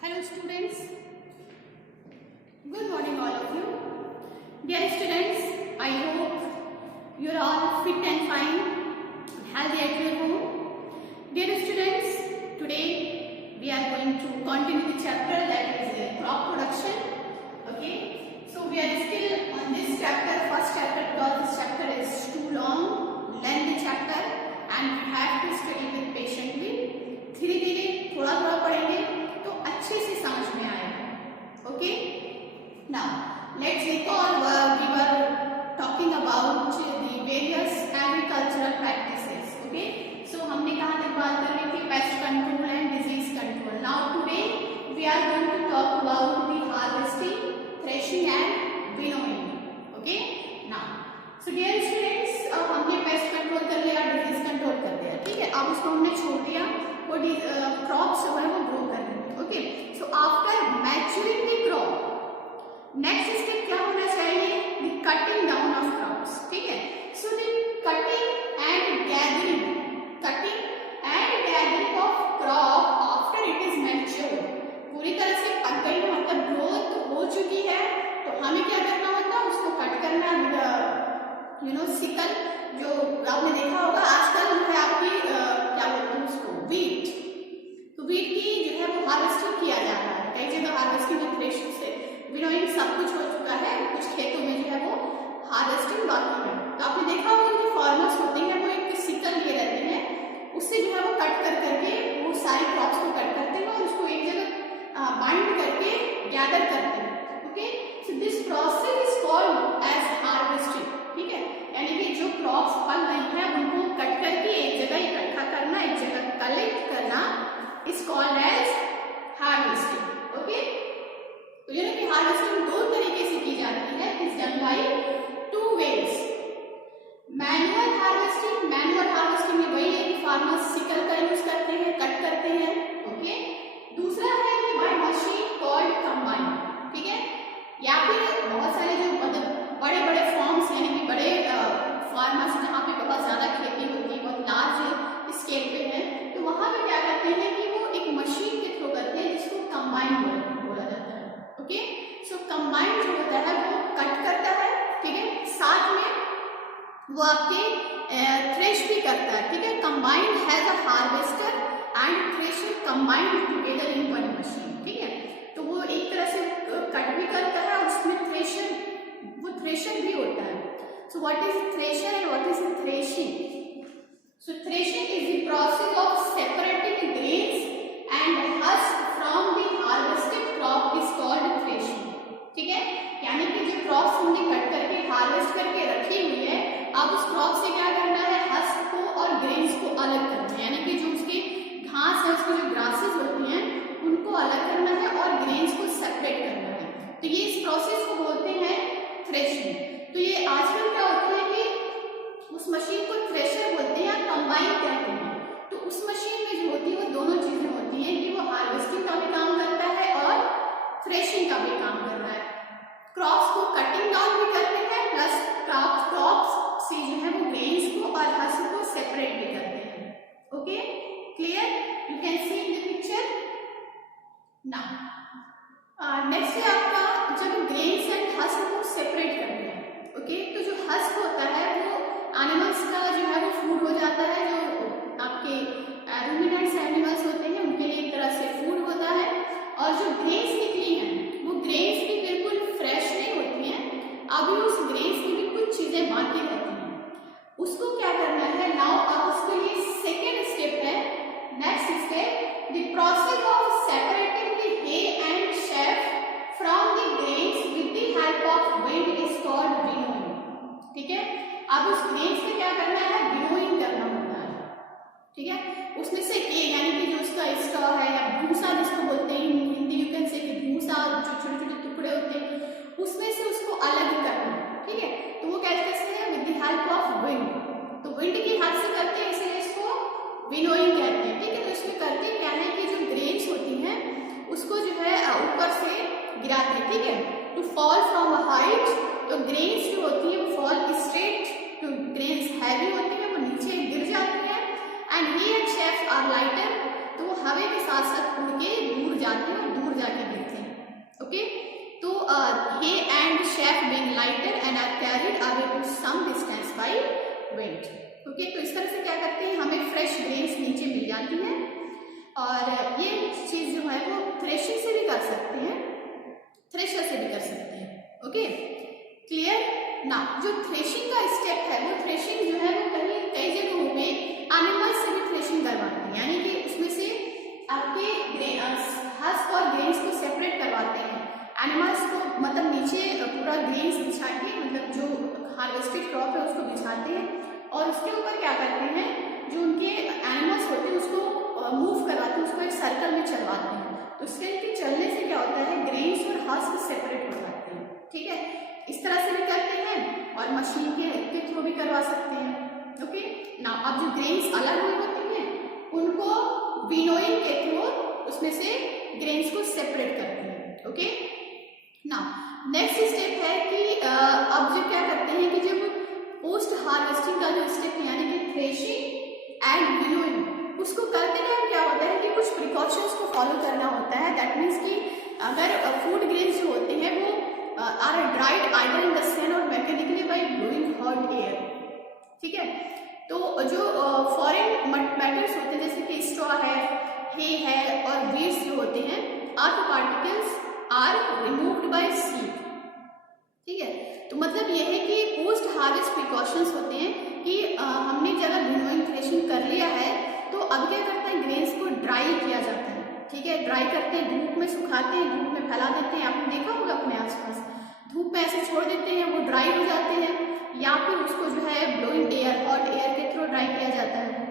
Hello students, good morning all of you. Dear students, I hope you are all fit and fine, healthy at your home. Dear students, today we are going to continue the chapter that is crop production. Okay, so we are still on this chapter, first chapter, because this chapter is too long, lengthy chapter and we have to study with patiently. धीरे धीरे थोड़ा थोड़ा पढ़ेंगे तो अच्छे से समझ में आएगा. Okay, now let's recall we were talking about the various agricultural practices. Okay, so हमने कहाँ तक बात कर रही थी? Pest control and disease control. Now today we are going to talk about the harvesting, threshing and winnowing. Okay, now so dear students, हमने pest control कर लिया, डिजीज कंट्रोल कर लिया. ठीक है, अब उसको हमने छोड़ दिया, वो क्रॉप्स जो है वो ग्रो कर रहे हैं. Okay, so after maturing the crop, next step क्या होना चाहिए? The cutting down of crops. ठीक है, so the cutting and gathering of crop after it is mature. पूरी तरह से पक गई है, मतलब ग्रोथ हो चुकी है, तो हमें क्या करना होता है? उसको कट करना विद सिकल. जो आपने देखा होगा आजकल है आपकी क्या बोलते हैं उसको, वीट. तो वीट की जो है वो हार्वेस्टिंग किया जा रहा है. कई जगह हार्वेस्टिंग और थ्रेशिंग से विनोइंग सब कुछ हो चुका है. कुछ खेतों में जो है वो हार्वेस्टिंग बाकी है. तो आपने देखा होगा जो फार्मर्स होते हैं वो एक सिकल लिए रहते हैं, उससे जो है वो कट कर करके वो सारी क्रॉप्स को कट करते हैं और उसको एक जगह बाइंड करके गैदर करते हैं. Okay, so this process is called as harvesting. ठीक है, यानी कि जो क्रॉप्स फल रही है उनको कट करके एक जगह इकट्ठा करना, एक जगह कलेक्ट करना is called as harvesting. Okay, तो यानी कि हार्वेस्टिंग दो तरीके से की जाती है. Is done by two ways. Manual harvesting में वही है कि फार्मर्स सिकल का यूज करते हैं, कट करते हैं. ओके, दूसरा है कि बाय मशीन कॉल्ड कंबाइन. ठीक है, या फिर बहुत सारे जो मतलब बड़े बड़े फॉर्म्स यानी कि बड़े फार्मर्स जहाँ पे बहुत ज़्यादा खेती होती है, बहुत लार्ज स्केल पे है, तो वहाँ पे क्या करते हैं कि वो एक मशीन के थ्रू करते हैं जिसको कंबाइन बोला जाता है. ओके, सो कंबाइन जो होता है वो कट करता है. ठीक है, साथ में वो आपके थ्रेश भी करता है. ठीक है, combine has a harvester and thresher combined together in one machine. ठीक है, तो वो एक तरह से कट भी करता है और उसमें थ्रेशर भी होता है. So what is thresher and what is threshing? So threshing is the process of separating grains and husk from the harvested crop is called threshing. ठीक है, यानी कि जो क्रॉप्स हमने कट करके हार्वेस्ट करके रखी हुई है, अब उस क्रॉप से क्या करना है? हस्क को और ग्रेन्स को अलग करना है. यानी कि जो उसकी घास है, उसकी जो ग्रासेस होती हैं उनको अलग करना है और ग्रेन्स को सेपरेट करना है. तो ये इस प्रोसेस को बोलते हैं थ्रेशिंग. तो ये आजकल क्या होता है कि उस मशीन को थ्रेशर बोलते हैं या कंबाइन कहते हैं. तो उस मशीन में जो होती है वो दोनों चीजें होती हैं कि वो हार्वेस्टिंग का भी काम करता है और थ्रेशिंग का भी काम कर रहा है. क्रॉप्स को कटिंग डाउन भी करते हैं प्लस क्रॉप्स से जो है वो ग्रेन्स को और हस्क को सेपरेट भी करते हैं. Okay, clear? You can see in the picture now. Next है आपका जब ग्रेन्स एंड हस्क को सेपरेट करते हैं. ओके, तो जो हस्क होता है वो एनिमल्स का जो है वो फूड हो जाता है. जो आपके रूमिनेंट्स एनिमल्स होते हैं उनके लिए एक तरह से फूड होता है. और जो ग्रेन्स निकली हैं वो ग्रेन्स भी बिल्कुल फ्रेश नहीं होती हैं, अभी उस ग्रेन्स में भी कुछ चीजें बाकी रहती हैं. उसको क्या करना है? नाउ अब उसके लिए सेकेंड स्टेप है. Next step, the process of separating the hay and chaff from the grains with the help of wind is called winnowing. ठीक है, अब उस ग्रेन्स में क्या करना है? विनोइंग करना होता है. ठीक है, उसमें से एक यानी कि जो उसका स्टॉ है या भूसा जिसको बोलते हैं हिंदी यू कैन से, भूसा जो छोटे छोटे टुकड़े होते हैं उसमें से उसको अलग करना है. ठीक है, तो वो कैसे है? With the help of wind. तो विंड की हेल्प से करते हैं, इसलिए इसको विनोइंग कहते हैं. ठीक है, तो इसमें करते क्या है कि जो ग्रेन्स होती हैं उसको जो है ऊपर से गिराते हैं. ठीक है, to fall from a height. तो ग्रेन्स जो होती है वो फॉल स्ट्रेट. जो ग्रेन्स हैवी होती है वो नीचे गिर जाती है. And hay and chaffs are lighter. तो वो हवा के साथ साथ उड़ के दूर जाते हैं और दूर carried away to some distance by wind. Okay, तो इस तरह से क्या करते हैं, हमें फ्रेश ग्रेन्स नीचे मिल जाती हैं। और ये चीज जो है वो थ्रेशिंग से भी कर सकते हैं, थ्रेशर से भी कर सकते हैं। ओके, क्लियर ना। जो थ्रेशिंग का स्टेप है वो थ्रेशिंग जो है वो कई जगहों में एनिमल्स से भी थ्रेशिंग करवाते हैं, यानी कि उसमें से आपके हस्क और ग्रेन्स को सेपरेट करवाते हैं। एनिमल्स को मतलब नीचे पूरा ग्रेन्स बिछा के, मतलब जो हार्वेस्टेड क्रॉप है उसको बिछाते हैं और उसके ऊपर क्या करते हैं, जो उनके एनिमल्स होते हैं उसको मूव करवाते हैं, उसको एक सर्कल में चलवाते हैं। तो इसके चलने से क्या होता है, ग्रेन्स और हस्क सेपरेट हो जाते हैं। ठीक है, इस तरह से भी करते हैं और मशीन के थ्रू भी करवा सकते हैं। ओके ना। अब जो ग्रेन्स अलग हुई होती हैं उनको विनोइंग के थ्रू उसमें से ग्रेन्स को सेपरेट करते हैं। ओके ना। नेक्स्ट स्टेप है कि अब जो क्या करते हैं कि जब पोस्ट हार्वेस्टिंग का जो स्टेप है यानी कि थ्रेशिंग एंड विनोइंग, उसको करते टाइम क्या होता है कि कुछ प्रिकॉशंस को फॉलो करना होता है। दैट मीन्स कि अगर फूड ग्रेन्स जो होते हैं वो are dried either in the sun और mechanically by blowing hot air. ठीक है, तो जो फॉरेन मैटर्स होते हैं जैसे कि स्ट्रॉ है, हे है और वीड्स जो होते हैं, earth particles are removed by seed. ठीक है, तो मतलब ये है कि पोस्ट हार्वेस्ट प्रिकॉशंस होते हैं कि हमने जब विनोइंग थ्रेशिंग कर लिया है तो अब क्या करते हैं, ग्रेन्स को ड्राई किया जाता है। ठीक है, ड्राई करते हैं, धूप में सुखाते हैं, धूप में फैला देते हैं। आपने देखा होगा अपने आसपास, धूप में ऐसे छोड़ देते हैं, वो ड्राई हो जाते हैं, या फिर उसको जो है ब्लोइंग एयर, हॉट एयर के थ्रू ड्राई किया जाता है।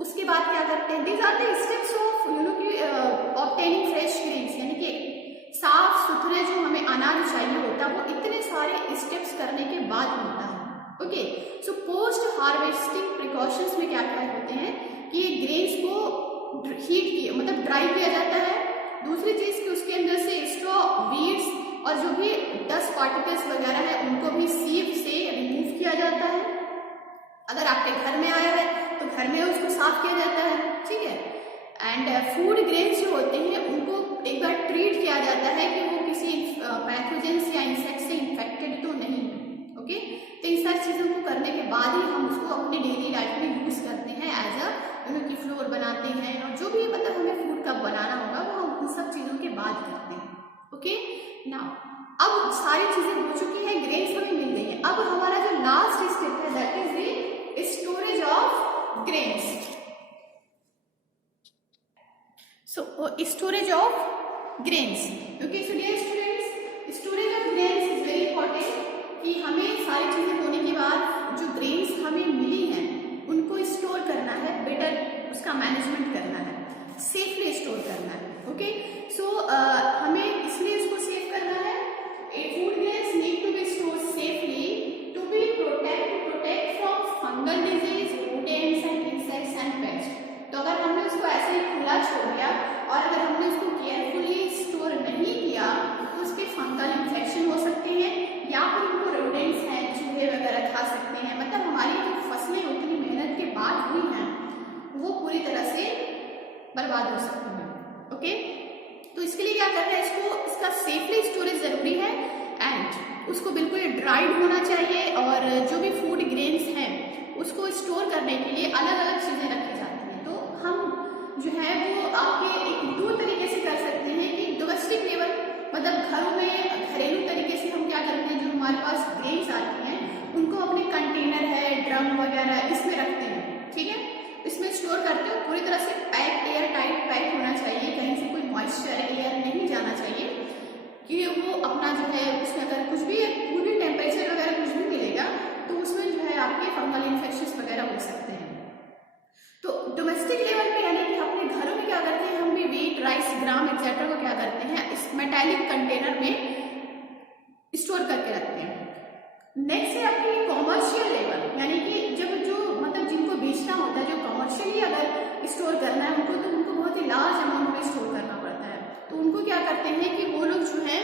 उसके बाद क्या करते हैं, these are the steps of obtaining fresh grains, यानी कि साफ सुथरे जो हमें अनाज चाहिए होता है वो इतने सारे स्टेप्स करने के बाद मिलता है। Okay, so post harvesting precautions में क्या क्या होते हैं कि ये ग्रेन्स को हीट किया मतलब ड्राई किया जाता है। दूसरी चीज कि उसके अंदर से स्ट्रॉ, वीड्स और जो भी डस्ट पार्टिकल्स वगैरह है उनको भी सीव से रिमूव किया जाता है। अगर आपके घर में आया है तो घर में उसको साफ किया जाता है। ठीक है, एंड फूड ग्रेन्स जो होते हैं उनको एक बार ट्रीट किया जाता है कि वो किसी पैथोजेंस या इंसेक्ट से इन्फेक्टेड तो नहीं है। ओके, तो इन सारी चीज़ों को करने के बाद ही हम उसको अपने डेली लाइफ में यूज़ करते हैं एज अ की फ्लोर बनाते हैं और जो भी मतलब हमें फूड कब बनाना होगा वो हम उन सब चीज़ों के बाद करते हैं। ओके ना, अब सारी चीज़ें हो चुकी हैं, ग्रेन्स हमें मिल गई हैं। अब हमारा जो लास्ट स्टेप है that is the storage of grains. So, storage of grains. Okay, so dear students, storage of grains is very important कि हमें सारी चीजें होने के बाद जो ग्रेन्स हमें मिली हैं उनको स्टोर करना है, बेटर उसका मैनेजमेंट करना है, सेफली स्टोर करना है। ओके, सो हमें इसलिए इसको सेव करना है। Food grains need to be stored safely to be protect from fungal disease, rodents and insects and pest. तो अगर हमने उसको ऐसे ही खुला छोड़ दिया और अगर हमने उसको केयरफुली स्टोर नहीं किया तो उसके फंगल इन्फेक्शन हो सकते हैं या फिर उनको रोडेंट्स हैं, चूहे वगैरह खा सकते हैं। मतलब हमारी जो फसलें उतनी मेहनत के बाद हुई हैं वो पूरी तरह से बर्बाद हो सकती हैं। ओके, तो इसके लिए क्या करना है, इसका सेफली स्टोरेज जरूरी है एंड उसको बिल्कुल ड्राइड होना चाहिए और जो भी फूड ग्रेन्स हैं उसको स्टोर करने के लिए अलग अलग चीज़ें रखी जाती हैं। तो हम जो है वो आपके एक दो तरीके से कर सकते हैं कि डोमेस्टिक लेवल मतलब घरों में घरेलू तरीके से हम क्या करते हैं, जो हमारे पास ग्रेन्स आती हैं उनको अपने कंटेनर है, ड्रम वगैरह इसमें रखते हैं। ठीक है, इसमें स्टोर करते हो, पूरी तरह से पैक, एयर टाइट पैक होना चाहिए, कहीं से कोई मॉइस्चर एयर नहीं जाना चाहिए कि वो अपना जो है उसमें अगर कुछ भी टेम्परेचर वगैरह कुछ भी मिलेगा तो उसमें जो है आपके फंगल इन्फेक्शन वगैरह हो सकते हैं। तो डोमेस्टिक लेवल पे यानी कि अपने घरों में क्या करते हैं, हम भी व्हीट, राइस, ग्राम एक्सेट्रा को क्या करते हैं इस मेटालिक कंटेनर में स्टोर करके रखते हैं। नेक्स्ट है आपकी कॉमर्शियल लेवल, यानी कि जब जो मतलब जिनको बेचना होता है, जो कॉमर्शियली अगर स्टोर करना है उनको, तो उनको बहुत ही लार्ज अमाउंट में स्टोर करना पड़ता है। तो उनको क्या करते हैं कि वो लोग जो है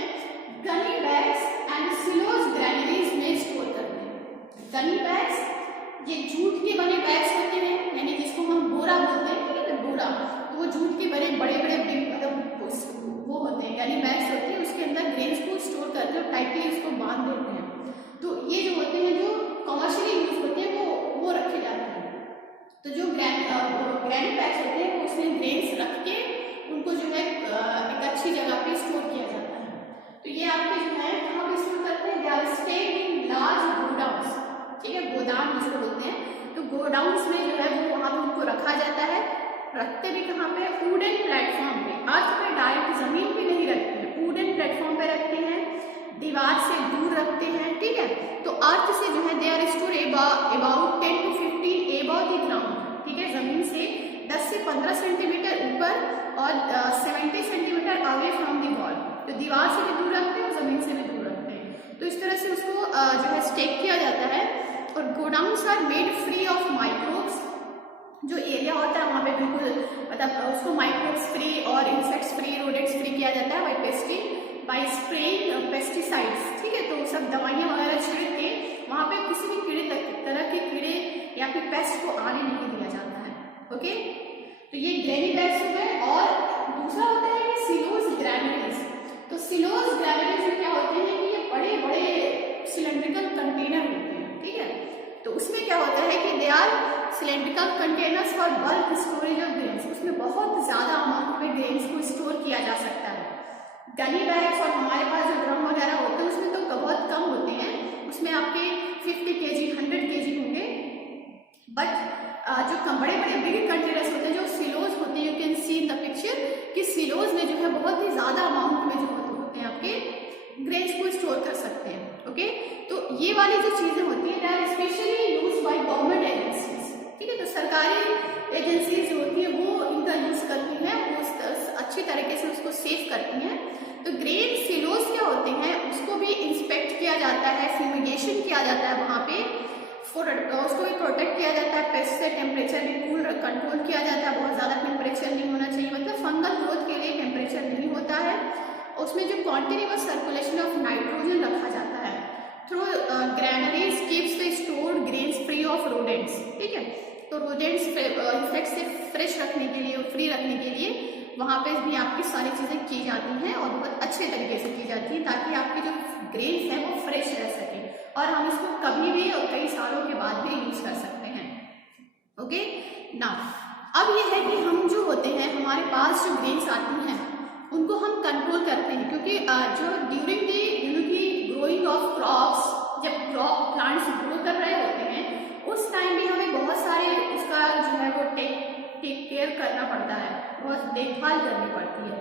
गनी बैग्स एंड सिलोज ग्रैन्युलेज में स्टोर करते हैं। गनी बैग्स ये जूट के बने बैग्स होते हैं, यानी जिसको हम बोरा बोलते हैं। ठीक है, बोरा, तो वो जूट के बड़े बड़े मतलब वो होते हैं, गनी बैग्स होते हैं, उसके अंदर ग्रेन्स को स्टोर करते हैं और टाइटली उसको बांध देते हैं। तो ये जो होते हैं गोडाउन्स में जो है वो वहाँ पे उनको रखा जाता है। रखते भी कहाँ पे? वुडन प्लेटफॉर्म पे, अर्थ पे डायरेक्ट जमीन पे नहीं रखते हैं, वुडन प्लेटफॉर्म पे रखते हैं, दीवार से दूर रखते हैं, ठीक है। तो अर्थ से जो है they are store about 10 to 15 above the ground, ठीक है, जमीन से 10 से 15 सेंटीमीटर ऊपर और 70 centimetre away from the wall. तो दीवार से भी दूर रखते हैं और जमीन से भी दूर रखते हैं। तो इस तरह से उसको जो है स्टेक किया जाता है। और godowns are made free of microbes, जो एरिया होता है वहाँ पे बिल्कुल मतलब उसको माइक्रोब्स फ्री और इंसेक्ट्स फ्री, रोडेंट्स फ्री किया जाता है बाय स्प्रेइंग पेस्टिसाइड्स, ठीक है। तो सब दवाइयाँ वगैरह छिड़क के वहाँ पे किसी भी तरह के कीड़े या फिर पेस्ट को आने नहीं दिया जाता है। ओके, तो ये ग्रेनी बैग्स हो गए। और दूसरा होता है कि सिलोज ग्रैन्यूल्स। तो सिलोज ग्रैन्यूल्स क्या होते हैं कि ये बड़े बड़े सिलेंड्रिकल कंटेनर होते हैं, ठीक है। तो उसमें क्या होता है कि they are cylindrical containers for bulk storage of grains. उसमें बहुत ज्यादा अमाउंट में ग्रेन्स को स्टोर किया जा सकता है। गनी बैग्स और हमारे पास जो ड्रम वगैरह होते हैं उसमें तो बहुत कम होते हैं, उसमें आपके 50 kg 100 kg होंगे। बट जो बड़े बड़े बिग कंटेनर्स होते हैं, जो सिलोज होते हैं, you can see in the picture कि सिलोज में जो है बहुत ही ज्यादा अमाउंट में जो होते हैं आपके ग्रेन्स को स्टोर कर सकते हैं। ओके, तो ये वाली जो चीजें होती है they are specially use by government agencies, ठीक है। तो सरकारी एजेंसीज जो होती है वो इनका यूज करती हैं, वो अच्छी तरीके से उसको सेव करती हैं। तो ग्रेन सिलोज क्या होते हैं उसको भी इंस्पेक्ट किया जाता है, फ्यूमिगेशन किया जाता है वहाँ पे, उसको भी प्रोटेक्ट किया जाता है, पेस्ट से टेम्परेचर भी कूल कंट्रोल किया जाता है, बहुत ज़्यादा टेम्परेचर नहीं होना चाहिए, मतलब फंगल ग्रोथ के लिए टेम्परेचर नहीं होता है। उसमें जो कॉन्टिन्यूअस सर्कुलेशन ऑफ नाइट्रोजन रखा जाता है through granaries keeps the stored grains free of rodents, ठीक है। तो रोडेंट्स इंसेक्ट से फ्रेश रखने के लिए, फ्री रखने के लिए वहाँ पे भी आपकी सारी चीज़ें की जाती हैं और बहुत अच्छे तरीके से की जाती हैं ताकि आपके जो ग्रेन्स हैं वो फ्रेश रह सके और हम इसको कभी भी और कई सालों के बाद भी यूज कर सकते हैं। ओके, नाउ अब ये है कि हम जो होते हैं हमारे पास जो ग्रेन्स आती हैं उनको हम कंट्रोल करते हैं, क्योंकि जो during the growing of crops, जब क्रॉप प्लांट्स ग्रो कर रहे होते हैं उस टाइम भी हमें बहुत सारे उसका जो है वो टेक केयर करना पड़ता है, बहुत देखभाल करनी पड़ती है।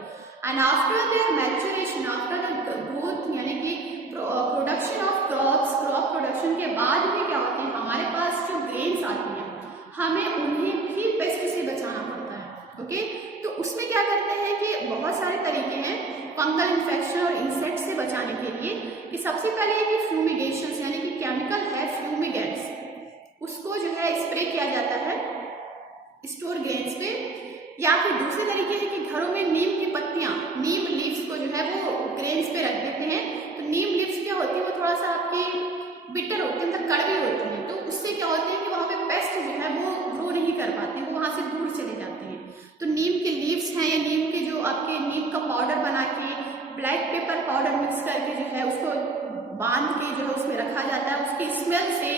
And after their maturation, after the growth यानी कि production of crops, crop production के बाद में क्या होते हैं हमारे पास जो ग्रेन्स आती हैं हमें उन्हें भी पेस्ट से बचाना पड़ता है। ओके, तो उसमें क्या करते हैं कि बहुत सारे तरीके हैं फंगल इन्फेक्शन और इंसेक्ट से बचाने के लिए कि सबसे पहले है कि फ्यूमिगेशन यानी कि केमिकल है फ्यूमिगेंट्स, उसको जो है स्प्रे किया जाता है स्टोर ग्रेन्स पे। या फिर दूसरे तरीके है कि घरों में नीम की पत्तियां, नीम लीव्स को जो है वो ग्रेन्स पे रख देते हैं। तो नीम लीव्स क्या होती है वो थोड़ा सा आपकी बिटर होती है, मतलब कड़वी होती है, तो उससे क्या होती है कि वहाँ पे पेस्ट जो है वो ग्रो नहीं कर पाते, वो वहाँ से दूर चले जाते हैं। तो नीम के लीव्स हैं या नीम के जो आपके नीम का पाउडर बना के ब्लैक पेपर पाउडर मिक्स करके जो है उसको बांध के जो है उसमें रखा जाता है, उसकी स्मेल से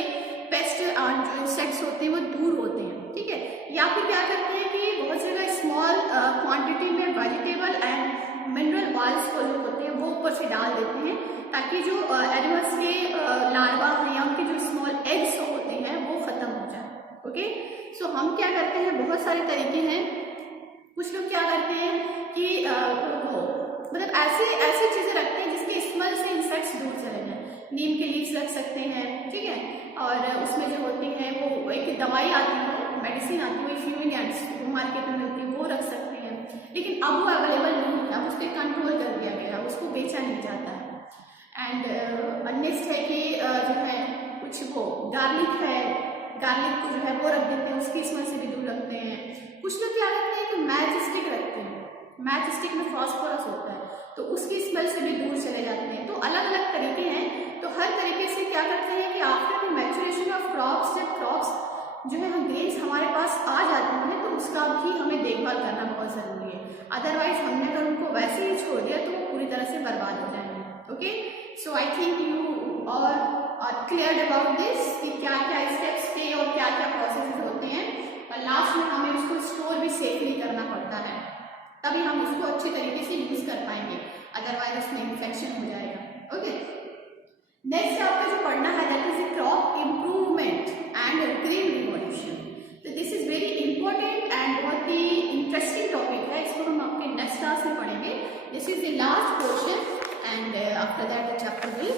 पेस्ट जो इंसेक्ट्स होते हैं वो दूर होते हैं, ठीक है। या फिर क्या करते हैं कि बहुत जगह स्मॉल क्वांटिटी में वेजिटेबल एंड मिनरल ऑयल्स को जो होते हैं वो ऊपर से डाल देते हैं ताकि जो एनिमल्स के लार्वा हैं या उनके जो स्मॉल एग्स होते हैं वो खत्म हो जाए। ओके, सो हम क्या करते हैं, बहुत सारे तरीके हैं। कुछ लोग क्या करते हैं कि मतलब ऐसी चीजें रखते हैं जिसके स्मेल से इंसेक्ट्स दूर चले जाए। नीम के लीव्स रख सकते हैं, ठीक है, और उसमें जो होती है वो एक दवाई आती है, मेडिसिन आती है, फ्यूमिगेंट्स वो मार्केट में मिलती है, वो रख सकते हैं। लेकिन अब वो अवेलेबल नहीं है, अब उस पर कंट्रोल कर दिया गया, उसको बेचा नहीं जाता है। एंड नेक्स्ट है कि जो है कुछ वो गार्लिक है, गार्लिक को जो है वो रख देते हैं, उसकी स्मेल से भी दूर रखते हैं। कुछ लोग क्या करते हैं कि मैच स्टिक रखते हैं, मैच स्टिक में फॉस्फोरस होता है तो उसकी स्मेल से भी दूर चले जाते हैं। तो अलग अलग तरीके हैं, तो हर तरीके से क्या करते हैं कि after the maturation of crops, जब क्रॉप्स जो है हम ग्रेन्स हमारे पास आ जाती हैं तो उसका भी हमें देखभाल करना बहुत ज़रूरी है, अदरवाइज हमने अगर उनको वैसे ही छोड़ दिया तो वो पूरी तरह से बर्बाद हो जाएंगे। Okay, so I think you are clear about this कि क्या क्या स्टेप्स थे और क्या क्या प्रोसेस होते हैं, और लास्ट में हमें उसको स्टोर भी सेफली करना पड़ता है, तभी हम उसको अच्छी तरीके से यूज कर पाएंगे, अदरवाइज उसमें इन्फेक्शन हो जाएगा। ओके, नेक्स्ट आपको जो पढ़ना है that is crop improvement and green revolution. Important and बहुत ही इंटरेस्टिंग टॉपिक है, इसको हम आपके नेक्स्ट क्लास में पढ़ेंगे. This is the last portion and after that the chapter will